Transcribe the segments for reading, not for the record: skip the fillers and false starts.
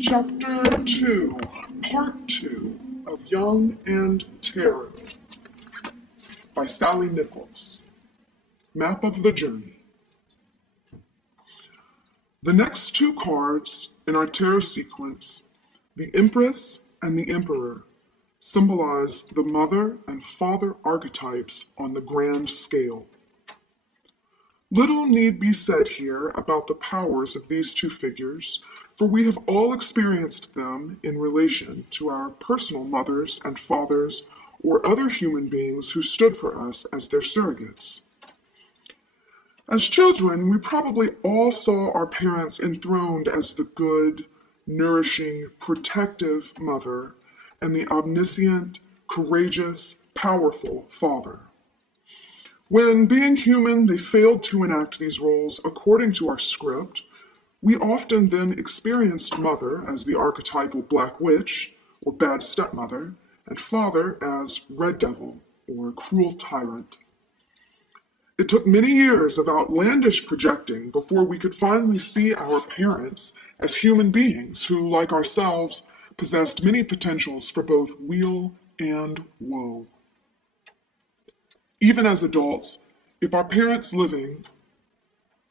Chapter 2, Part 2 of Jung and Tarot by Sallie Nichols. Map of the Journey. The next two cards in our tarot sequence, the Empress and the Emperor, symbolize the mother and father archetypes on the grand scale. Little need be said here about the powers of these two figures, for we have all experienced them in relation to our personal mothers and fathers or other human beings who stood for us as their surrogates. As children, we probably all saw our parents enthroned as the good, nourishing, protective mother and the omniscient, courageous, powerful father. When, being human, they failed to enact these roles according to our script, we often then experienced mother as the archetypal black witch, or bad stepmother, and father as red devil, or cruel tyrant. It took many years of outlandish projecting before we could finally see our parents as human beings who, like ourselves, possessed many potentials for both weal and woe. Even as adults, if our parents living,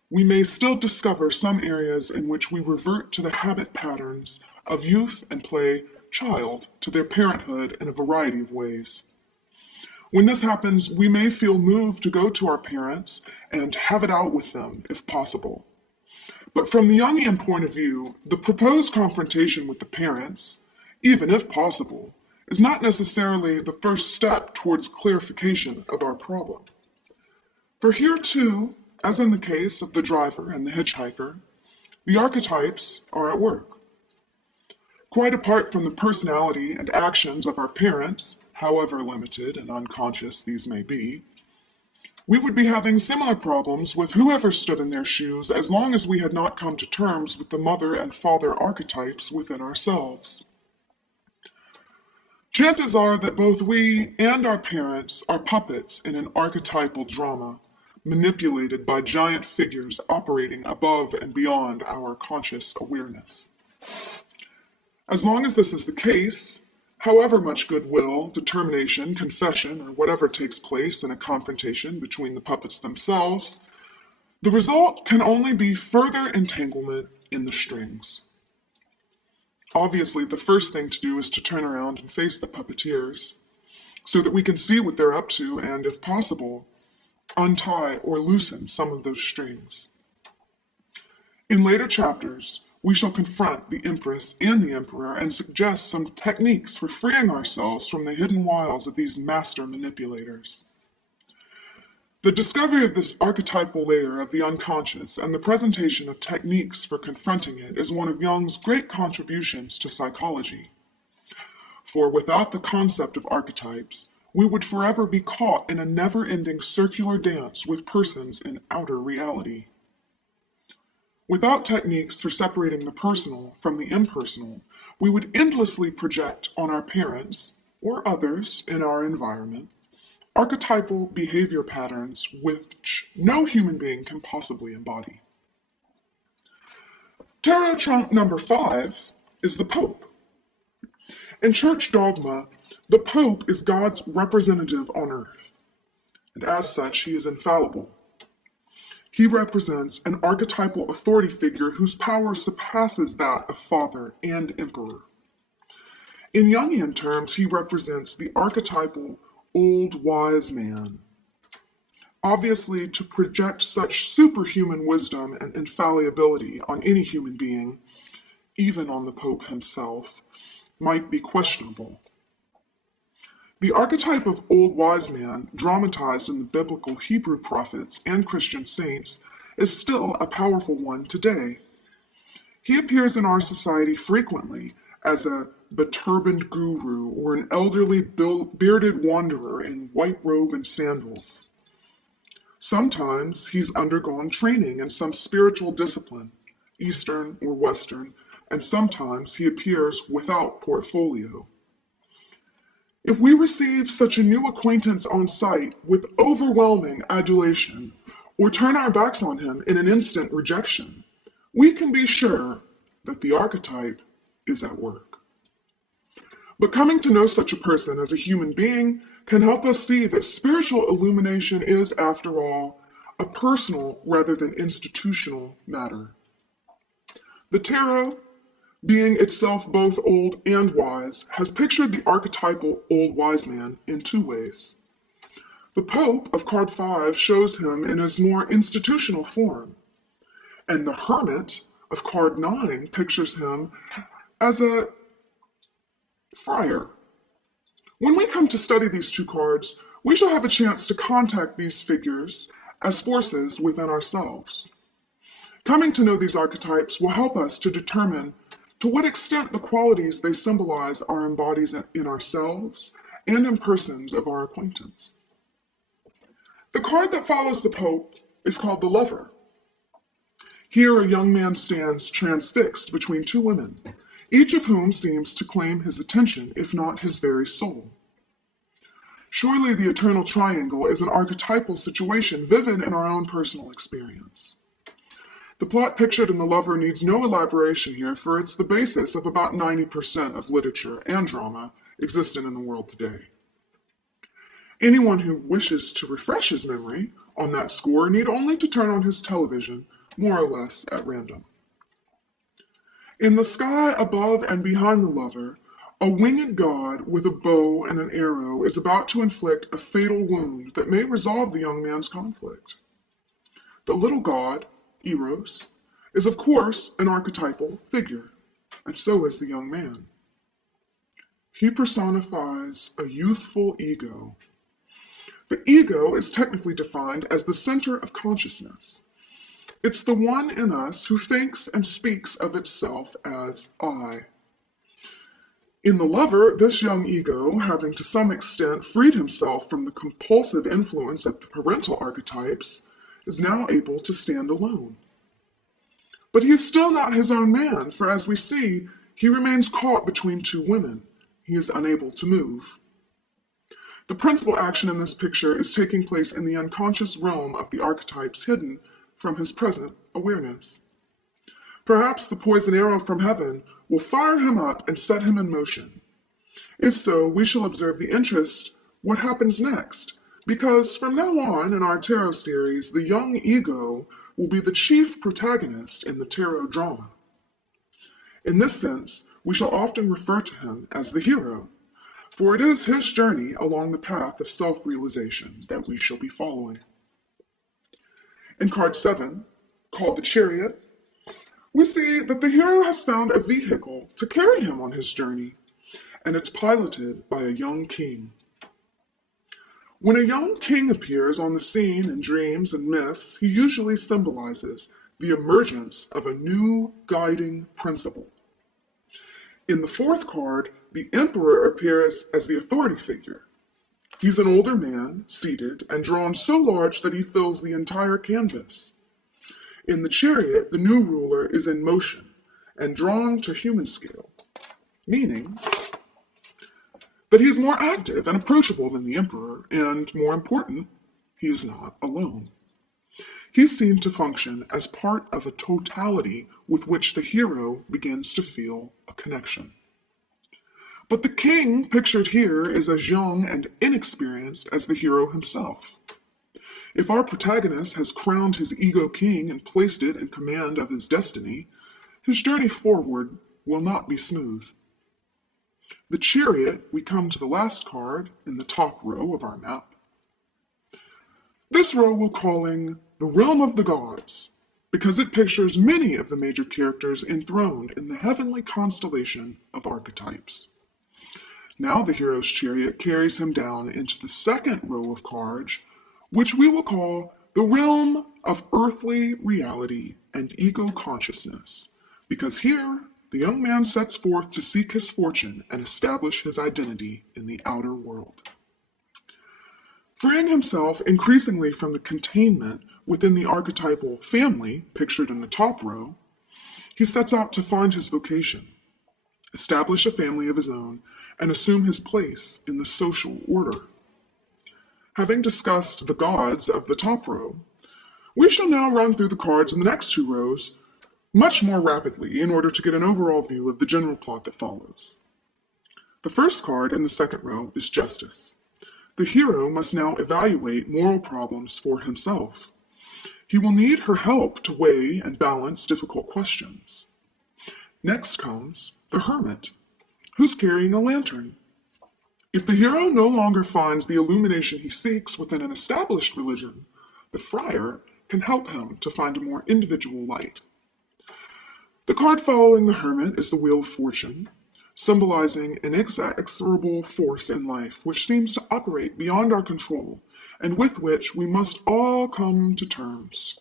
we may still discover some areas in which we revert to the habit patterns of youth and play child to their parenthood in a variety of ways. When this happens, we may feel moved to go to our parents and have it out with them, if possible. But from the Jungian point of view, the proposed confrontation with the parents, even if possible, is not necessarily the first step towards clarification of our problem. For here too, as in the case of the driver and the hitchhiker, the archetypes are at work. Quite apart from the personality and actions of our parents, however limited and unconscious these may be, we would be having similar problems with whoever stood in their shoes as long as we had not come to terms with the mother and father archetypes within ourselves. Chances are that both we and our parents are puppets in an archetypal drama, manipulated by giant figures operating above and beyond our conscious awareness. As long as this is the case, however much goodwill, determination, confession, or whatever takes place in a confrontation between the puppets themselves, the result can only be further entanglement in the strings. Obviously, the first thing to do is to turn around and face the puppeteers, so that we can see what they're up to and, if possible, untie or loosen some of those strings. In later chapters, we shall confront the Empress and the Emperor and suggest some techniques for freeing ourselves from the hidden wiles of these master manipulators. The discovery of this archetypal layer of the unconscious and the presentation of techniques for confronting it is one of Jung's great contributions to psychology. For without the concept of archetypes, we would forever be caught in a never-ending circular dance with persons in outer reality. Without techniques for separating the personal from the impersonal, we would endlessly project on our parents, or others in our environment, archetypal behavior patterns which no human being can possibly embody. Tarot trump number 5 is the Pope. In church dogma, the Pope is God's representative on earth, and as such, he is infallible. He represents an archetypal authority figure whose power surpasses that of father and emperor. In Jungian terms, he represents the archetypal old wise man. Obviously, to project such superhuman wisdom and infallibility on any human being, even on the Pope himself, might be questionable. The archetype of old wise man, dramatized in the biblical Hebrew prophets and Christian saints, is still a powerful one today. He appears in our society frequently as a beturbaned guru or an elderly bearded wanderer in white robe and sandals. Sometimes he's undergone training in some spiritual discipline, Eastern or Western, and sometimes he appears without portfolio. If we receive such a new acquaintance on sight with overwhelming adulation, or turn our backs on him in an instant rejection, we can be sure that the archetype is at work. But coming to know such a person as a human being can help us see that spiritual illumination is, after all, a personal rather than institutional matter. The tarot, being itself both old and wise, has pictured the archetypal old wise man in two ways. The Pope of card 5 shows him in his more institutional form, and the Hermit of card 9 pictures him as a friar. When we come to study these two cards, we shall have a chance to contact these figures as forces within ourselves. Coming to know these archetypes will help us to determine to what extent the qualities they symbolize are embodied in ourselves and in persons of our acquaintance. The card that follows the Pope is called the Lover. Here a young man stands transfixed between two women, each of whom seems to claim his attention, if not his very soul. Surely the eternal triangle is an archetypal situation vivid in our own personal experience. The plot pictured in The Lover needs no elaboration here, for it's the basis of about 90% of literature and drama existent in the world today. Anyone who wishes to refresh his memory on that score need only to turn on his television, more or less at random. In the sky above and behind the Lover, a winged god with a bow and an arrow is about to inflict a fatal wound that may resolve the young man's conflict. The little god, Eros, is of course an archetypal figure, and so is the young man. He personifies a youthful ego. The ego is technically defined as the center of consciousness. It's the one in us who thinks and speaks of itself as I. In The Lover, this young ego, having to some extent freed himself from the compulsive influence of the parental archetypes, is now able to stand alone. But he is still not his own man, for as we see, he remains caught between two women. He is unable to move. The principal action in this picture is taking place in the unconscious realm of the archetypes hidden from his present awareness. Perhaps the poison arrow from heaven will fire him up and set him in motion. If so, we shall observe the interest what happens next, because from now on in our tarot series, the young ego will be the chief protagonist in the tarot drama. In this sense, we shall often refer to him as the hero, for it is his journey along the path of self-realization that we shall be following. In card 7, called the Chariot, we see that the hero has found a vehicle to carry him on his journey, and it's piloted by a young king. When a young king appears on the scene in dreams and myths, he usually symbolizes the emergence of a new guiding principle. In the fourth card, the emperor appears as the authority figure. He's an older man, seated, and drawn so large that he fills the entire canvas. In the Chariot, the new ruler is in motion and drawn to human scale, meaning that he is more active and approachable than the emperor, and more important, he is not alone. He's seen to function as part of a totality with which the hero begins to feel a connection. But the king pictured here is as young and inexperienced as the hero himself. If our protagonist has crowned his ego king and placed it in command of his destiny, his journey forward will not be smooth. The Chariot, we come to the last card in the top row of our map. This row we're calling the Realm of the Gods, because it pictures many of the major characters enthroned in the heavenly constellation of archetypes. Now the hero's chariot carries him down into the second row of cards, which we will call the realm of earthly reality and ego consciousness, because here the young man sets forth to seek his fortune and establish his identity in the outer world. Freeing himself increasingly from the containment within the archetypal family pictured in the top row, he sets out to find his vocation, establish a family of his own, and assume his place in the social order. Having discussed the gods of the top row, we shall now run through the cards in the next two rows, much more rapidly in order to get an overall view of the general plot that follows. The first card in the second row is Justice. The hero must now evaluate moral problems for himself. He will need her help to weigh and balance difficult questions. Next comes the Hermit, who's carrying a lantern. If the hero no longer finds the illumination he seeks within an established religion, the Friar can help him to find a more individual light. The card following the Hermit is the Wheel of Fortune, symbolizing an inexorable force in life which seems to operate beyond our control and with which we must all come to terms.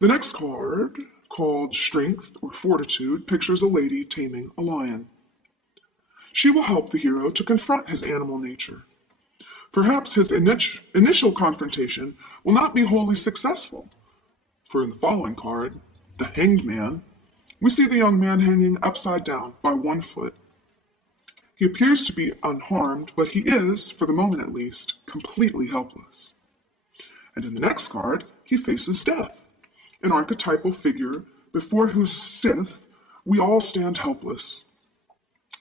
The next card, called Strength or Fortitude, pictures a lady taming a lion. She will help the hero to confront his animal nature. Perhaps his initial confrontation will not be wholly successful, for in the following card, the Hanged Man, we see the young man hanging upside down by one foot. He appears to be unharmed, but he is, for the moment at least, completely helpless. And in the next card, he faces death, an archetypal figure before whose scythe we all stand helpless.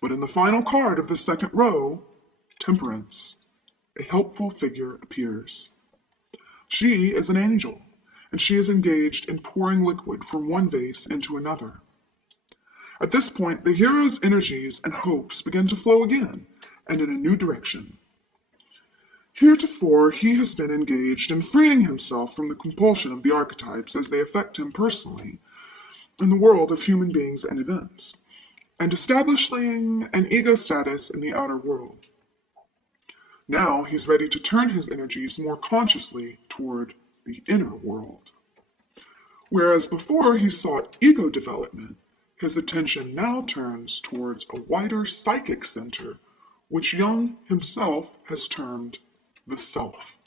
But in the final card of the second row, Temperance, a helpful figure appears. She is an angel, and she is engaged in pouring liquid from one vase into another. At this point, the hero's energies and hopes begin to flow again, and in a new direction. Heretofore, he has been engaged in freeing himself from the compulsion of the archetypes as they affect him personally in the world of human beings and events, and establishing an ego status in the outer world. Now he's ready to turn his energies more consciously toward the inner world. Whereas before he sought ego development, his attention now turns towards a wider psychic center, which Jung himself has termed the self.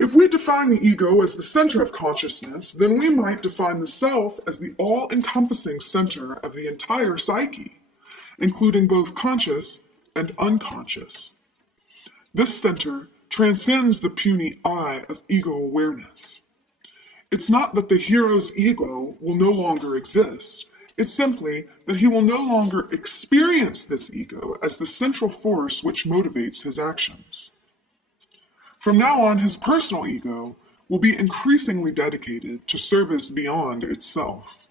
If we define the ego as the center of consciousness, then we might define the self as the all-encompassing center of the entire psyche, including both conscious and unconscious. This center transcends the puny I of ego awareness. It's not that the hero's ego will no longer exist. It's simply that he will no longer experience this ego as the central force which motivates his actions. From now on, his personal ego will be increasingly dedicated to service beyond itself.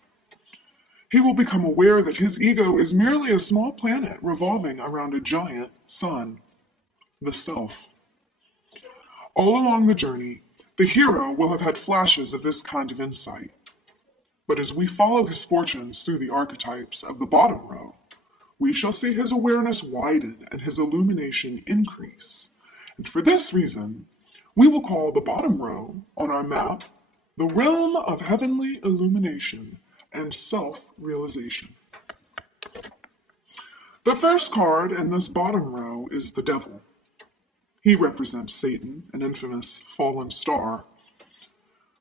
He will become aware that his ego is merely a small planet revolving around a giant sun, the self. All along the journey, the hero will have had flashes of this kind of insight. But as we follow his fortunes through the archetypes of the bottom row, we shall see his awareness widen and his illumination increase. And for this reason, we will call the bottom row on our map the realm of heavenly illumination and self-realization. The first card in this bottom row is the Devil. He represents Satan, an infamous fallen star.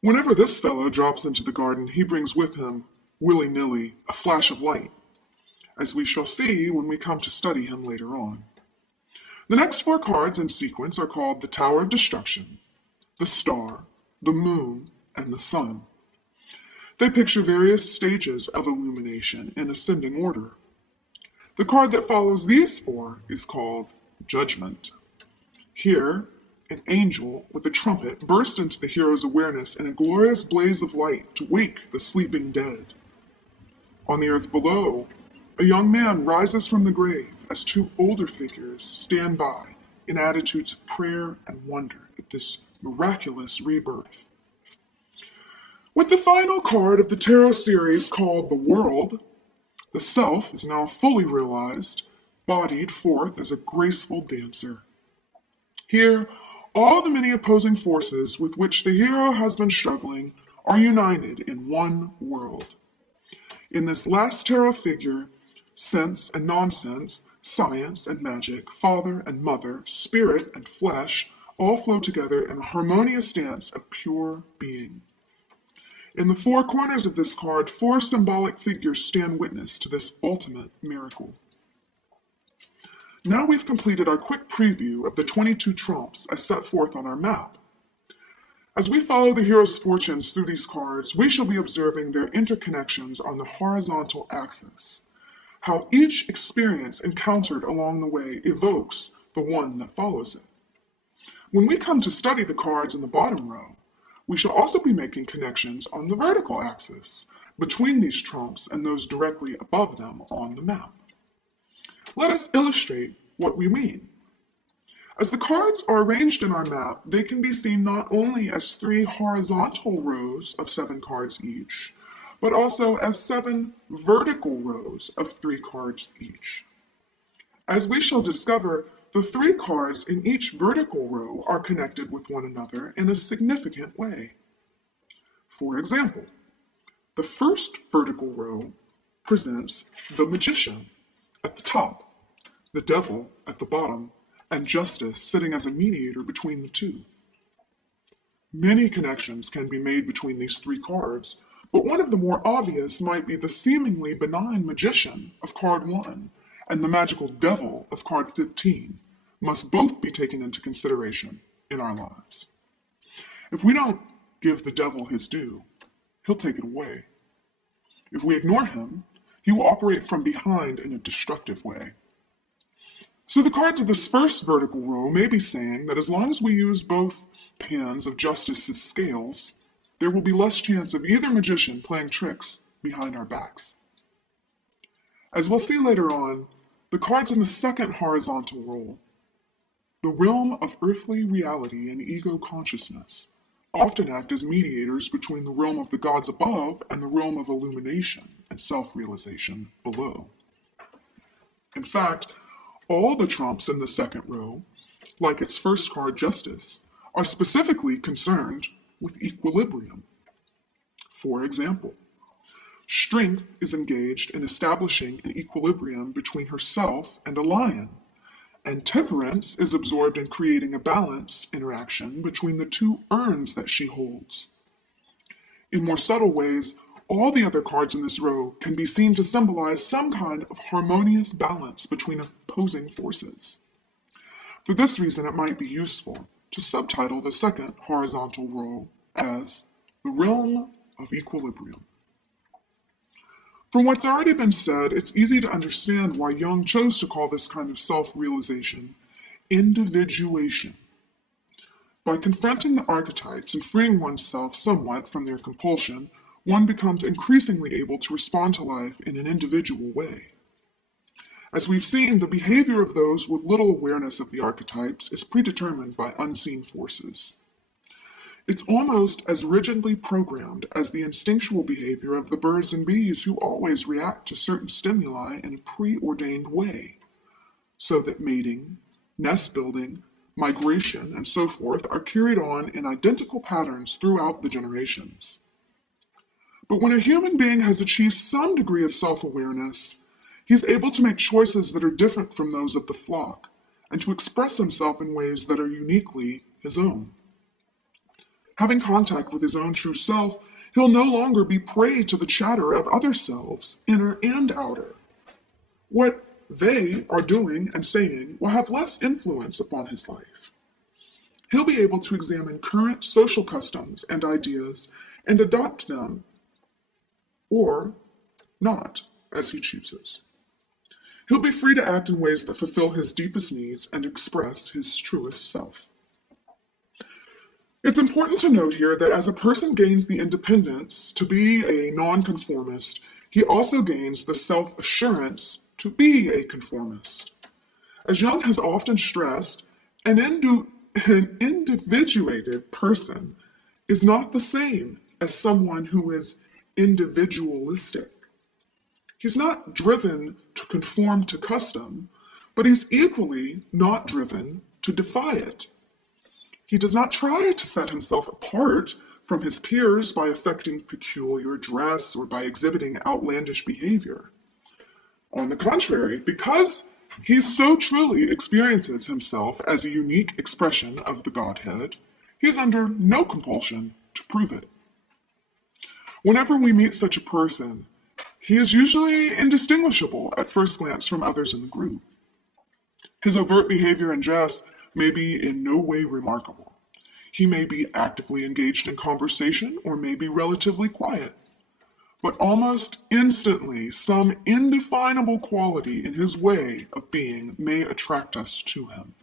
Whenever this fellow drops into the garden, he brings with him, willy-nilly, a flash of light, as we shall see when we come to study him later on. The next four cards in sequence are called the Tower of Destruction, the Star, the Moon, and the Sun. They picture various stages of illumination in ascending order. The card that follows these four is called Judgment. Here, an angel with a trumpet bursts into the hero's awareness in a glorious blaze of light to wake the sleeping dead. On the earth below, a young man rises from the grave as two older figures stand by in attitudes of prayer and wonder at this miraculous rebirth. With the final card of the tarot series called the World, the self is now fully realized, bodied forth as a graceful dancer. Here, all the many opposing forces with which the hero has been struggling are united in one world. In this last tarot figure, sense and nonsense, science and magic, father and mother, spirit and flesh, all flow together in a harmonious dance of pure being. In the four corners of this card, four symbolic figures stand witness to this ultimate miracle. Now we've completed our quick preview of the 22 trumps as set forth on our map. As we follow the hero's fortunes through these cards, we shall be observing their interconnections on the horizontal axis, how each experience encountered along the way evokes the one that follows it. When we come to study the cards in the bottom row, we shall also be making connections on the vertical axis between these trumps and those directly above them on the map. Let us illustrate what we mean. As the cards are arranged in our map, they can be seen not only as 3 horizontal rows of 7 cards each, but also as 7 vertical rows of 3 cards each. As we shall discover, the 3 cards in each vertical row are connected with one another in a significant way. For example, the first vertical row presents the Magician at the top, the Devil at the bottom, and Justice sitting as a mediator between the two. Many connections can be made between these 3 cards, but one of the more obvious might be the seemingly benign Magician of card 1 and the magical Devil of card 15 must both be taken into consideration in our lives. If we don't give the Devil his due, he'll take it away. If we ignore him, he will operate from behind in a destructive way. So the cards of this first vertical row may be saying that as long as we use both hands of Justice's scales, there will be less chance of either magician playing tricks behind our backs. As we'll see later on, the cards in the second horizontal row, the realm of earthly reality and ego consciousness, often act as mediators between the realm of the gods above and the realm of illumination and self-realization below. In fact, all the trumps in the second row, like its first card, Justice, are specifically concerned with equilibrium. For example, Strength is engaged in establishing an equilibrium between herself and a lion, and Temperance is absorbed in creating a balance interaction between the 2 urns that she holds. In more subtle ways, all the other cards in this row can be seen to symbolize some kind of harmonious balance between opposing forces. For this reason, it might be useful to subtitle the second horizontal row as the realm of equilibrium. From what's already been said, it's easy to understand why Jung chose to call this kind of self-realization individuation. By confronting the archetypes and freeing oneself somewhat from their compulsion, one becomes increasingly able to respond to life in an individual way. As we've seen, the behavior of those with little awareness of the archetypes is predetermined by unseen forces. It's almost as rigidly programmed as the instinctual behavior of the birds and bees who always react to certain stimuli in a preordained way, so that mating, nest building, migration, and so forth are carried on in identical patterns throughout the generations. But when a human being has achieved some degree of self-awareness, he's able to make choices that are different from those of the flock, and to express himself in ways that are uniquely his own. Having contact with his own true self, he'll no longer be prey to the chatter of other selves, inner and outer. What they are doing and saying will have less influence upon his life. He'll be able to examine current social customs and ideas and adopt them, or not, as he chooses. He'll be free to act in ways that fulfill his deepest needs and express his truest self. It's important to note here that as a person gains the independence to be a nonconformist, he also gains the self-assurance to be a conformist. As Jung has often stressed, an individuated person is not the same as someone who is individualistic. He's not driven to conform to custom, but he's equally not driven to defy it. He does not try to set himself apart from his peers by affecting peculiar dress or by exhibiting outlandish behavior. On the contrary, because he so truly experiences himself as a unique expression of the Godhead, he is under no compulsion to prove it. Whenever we meet such a person, he is usually indistinguishable at first glance from others in the group. His overt behavior and dress may be in no way remarkable. He may be actively engaged in conversation or may be relatively quiet. But almost instantly, some indefinable quality in his way of being may attract us to him.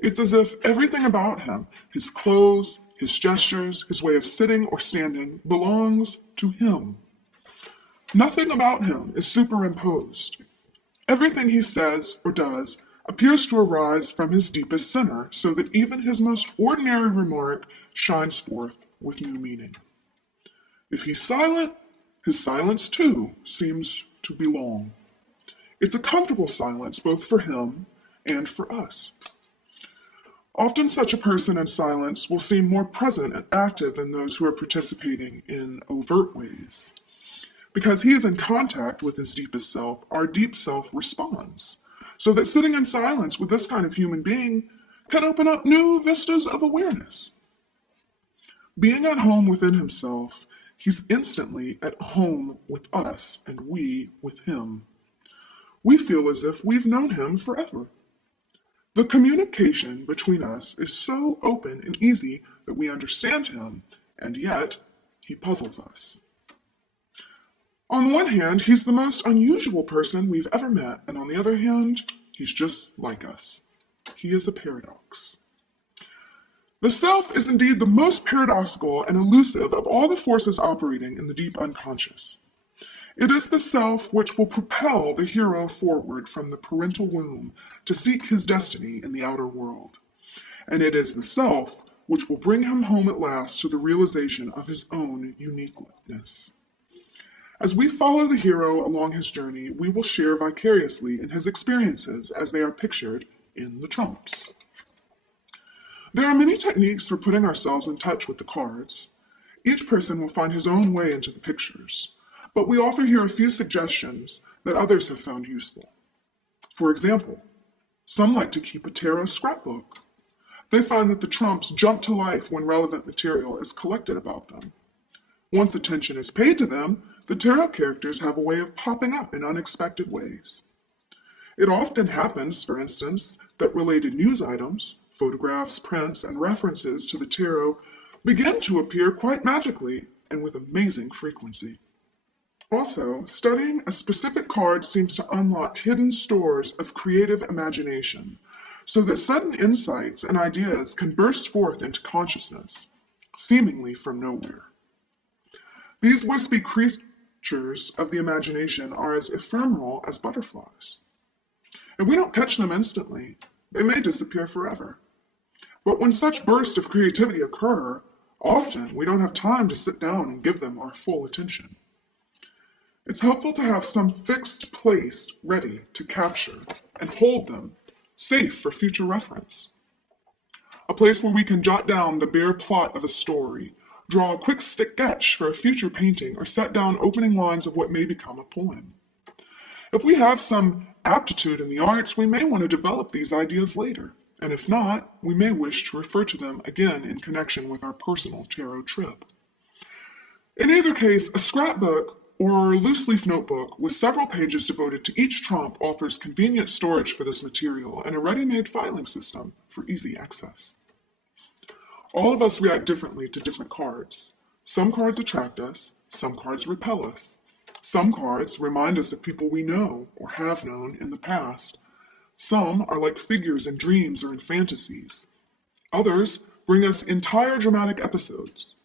It's as if everything about him, his clothes, his gestures, his way of sitting or standing, belongs to him. Nothing about him is superimposed. Everything he says or does appears to arise from his deepest center, so that even his most ordinary remark shines forth with new meaning. If he's silent, his silence too seems to belong. It's a comfortable silence both for him and for us. Often such a person in silence will seem more present and active than those who are participating in overt ways. Because he is in contact with his deepest self, our deep self responds. So that sitting in silence with this kind of human being can open up new vistas of awareness. Being at home within himself, he's instantly at home with us and we with him. We feel as if we've known him forever. The communication between us is so open and easy that we understand him, and yet he puzzles us. On the one hand, he's the most unusual person we've ever met, and on the other hand, he's just like us. He is a paradox. The self is indeed the most paradoxical and elusive of all the forces operating in the deep unconscious. It is the self which will propel the hero forward from the parental womb to seek his destiny in the outer world. And it is the self which will bring him home at last to the realization of his own uniqueness. As we follow the hero along his journey, we will share vicariously in his experiences as they are pictured in the trumps. There are many techniques for putting ourselves in touch with the cards. Each person will find his own way into the pictures, but we offer here a few suggestions that others have found useful. For example, some like to keep a tarot scrapbook. They find that the trumps jump to life when relevant material is collected about them. Once attention is paid to them, the tarot characters have a way of popping up in unexpected ways. It often happens, for instance, that related news items, photographs, prints, and references to the tarot begin to appear quite magically and with amazing frequency. Also, studying a specific card seems to unlock hidden stores of creative imagination, so that sudden insights and ideas can burst forth into consciousness, seemingly from nowhere. These wispy creatures of the imagination are as ephemeral as butterflies. If we don't catch them instantly, they may disappear forever. But when such bursts of creativity occur, often we don't have time to sit down and give them our full attention. It's helpful to have some fixed place ready to capture and hold them, safe for future reference. A place where we can jot down the bare plot of a story, draw a quick sketch for a future painting, or set down opening lines of what may become a poem. If we have some aptitude in the arts, we may want to develop these ideas later, and if not, we may wish to refer to them again in connection with our personal tarot trip. In either case, a scrapbook or loose leaf notebook with several pages devoted to each trump offers convenient storage for this material and a ready-made filing system for easy access. All of us react differently to different cards. Some cards attract us, some cards repel us. Some cards remind us of people we know or have known in the past. Some are like figures in dreams or in fantasies. Others bring us entire dramatic episodes.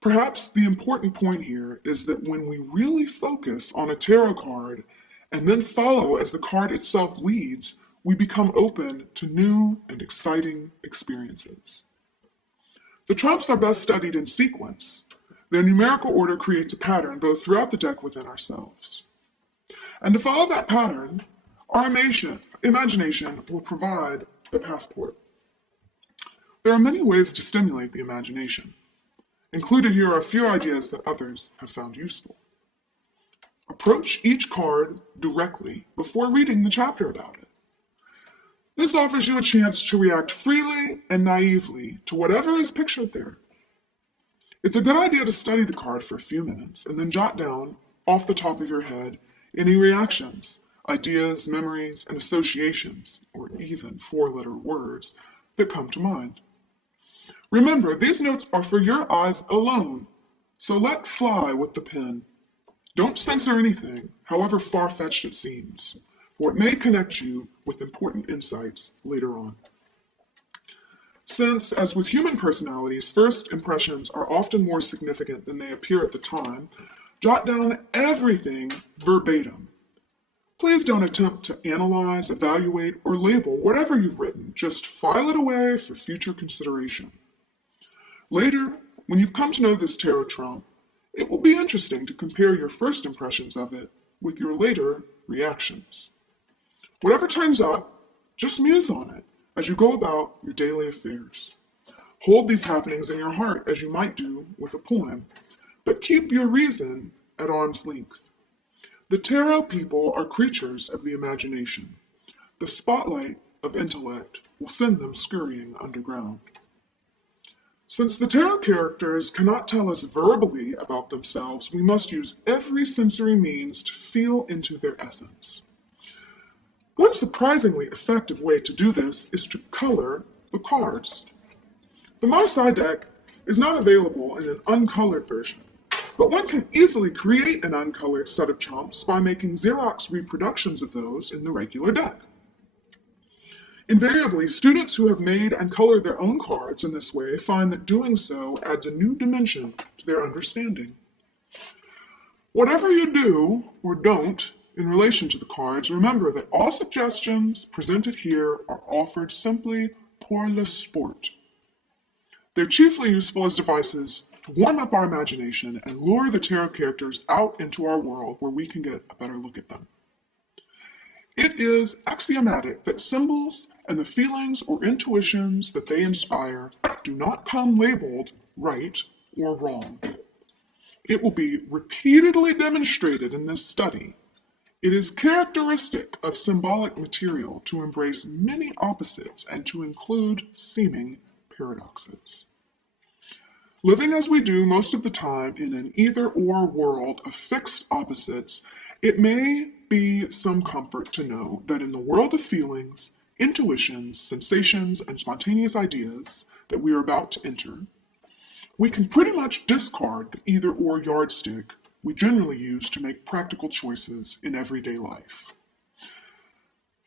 Perhaps the important point here is that when we really focus on a tarot card and then follow as the card itself leads, we become open to new and exciting experiences. The trumps are best studied in sequence. Their numerical order creates a pattern both throughout the deck within ourselves. And to follow that pattern, our imagination will provide a passport. There are many ways to stimulate the imagination. Included here are a few ideas that others have found useful. Approach each card directly before reading the chapter about it. This offers you a chance to react freely and naively to whatever is pictured there. It's a good idea to study the card for a few minutes and then jot down, off the top of your head, any reactions, ideas, memories, and associations, or even four-letter words that come to mind. Remember, these notes are for your eyes alone, so let fly with the pen. Don't censor anything, however far-fetched it seems, for it may connect you with important insights later on. Since, as with human personalities, first impressions are often more significant than they appear at the time, jot down everything verbatim. Please don't attempt to analyze, evaluate, or label whatever you've written. Just file it away for future consideration. Later, when you've come to know this tarot trump, it will be interesting to compare your first impressions of it with your later reactions. Whatever turns up, just muse on it as you go about your daily affairs. Hold these happenings in your heart as you might do with a poem, but keep your reason at arm's length. The tarot people are creatures of the imagination. The spotlight of intellect will send them scurrying underground. Since the tarot characters cannot tell us verbally about themselves, we must use every sensory means to feel into their essence. One surprisingly effective way to do this is to color the cards. The Marseille deck is not available in an uncolored version, but one can easily create an uncolored set of trumps by making Xerox reproductions of those in the regular deck. Invariably, students who have made and colored their own cards in this way find that doing so adds a new dimension to their understanding. Whatever you do or don't in relation to the cards, remember that all suggestions presented here are offered simply pour le sport. They're chiefly useful as devices to warm up our imagination and lure the tarot characters out into our world where we can get a better look at them. It is axiomatic that symbols and the feelings or intuitions that they inspire do not come labeled right or wrong. It will be repeatedly demonstrated in this study. It is characteristic of symbolic material to embrace many opposites and to include seeming paradoxes. Living as we do most of the time in an either-or world of fixed opposites, it may be some comfort to know that in the world of feelings, intuitions, sensations, and spontaneous ideas that we are about to enter, we can pretty much discard the either-or yardstick we generally use to make practical choices in everyday life.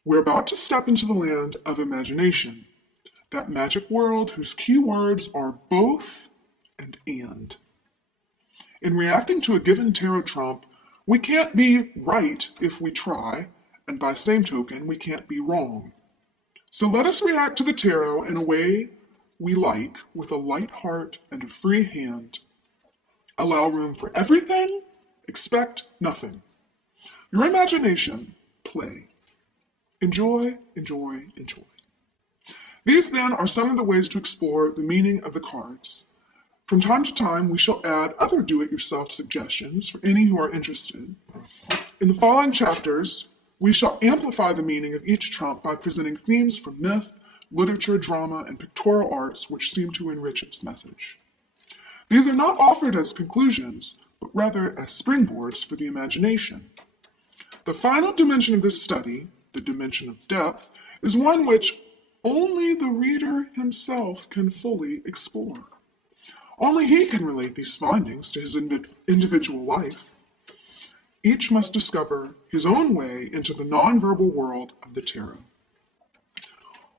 We're about to step into the land of imagination, that magic world whose key words are both and. In reacting to a given tarot trump, we can't be right if we try, and by same token, we can't be wrong. So let us react to the tarot in a way we like, with a light heart and a free hand. Allow room for everything, expect nothing. Your imagination, play. Enjoy, enjoy, enjoy. These then are some of the ways to explore the meaning of the cards. From time to time, we shall add other do-it-yourself suggestions for any who are interested. In the following chapters, we shall amplify the meaning of each trump by presenting themes from myth, literature, drama, and pictorial arts which seem to enrich its message. These are not offered as conclusions, but rather as springboards for the imagination. The final dimension of this study, the dimension of depth, is one which only the reader himself can fully explore. Only he can relate these findings to his individual life. Each must discover his own way into the nonverbal world of the tarot.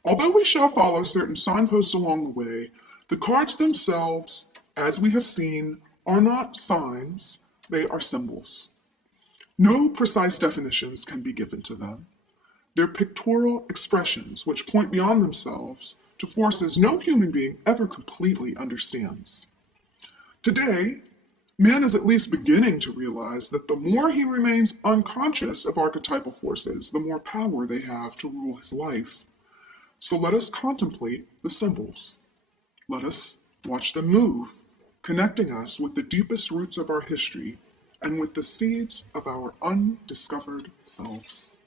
Although we shall follow certain signposts along the way, the cards themselves, as we have seen, are not signs, they are symbols. No precise definitions can be given to them. They're pictorial expressions which point beyond themselves to forces no human being ever completely understands. Today, man is at least beginning to realize that the more he remains unconscious of archetypal forces, the more power they have to rule his life. So let us contemplate the symbols. Let us watch them move, connecting us with the deepest roots of our history and with the seeds of our undiscovered selves.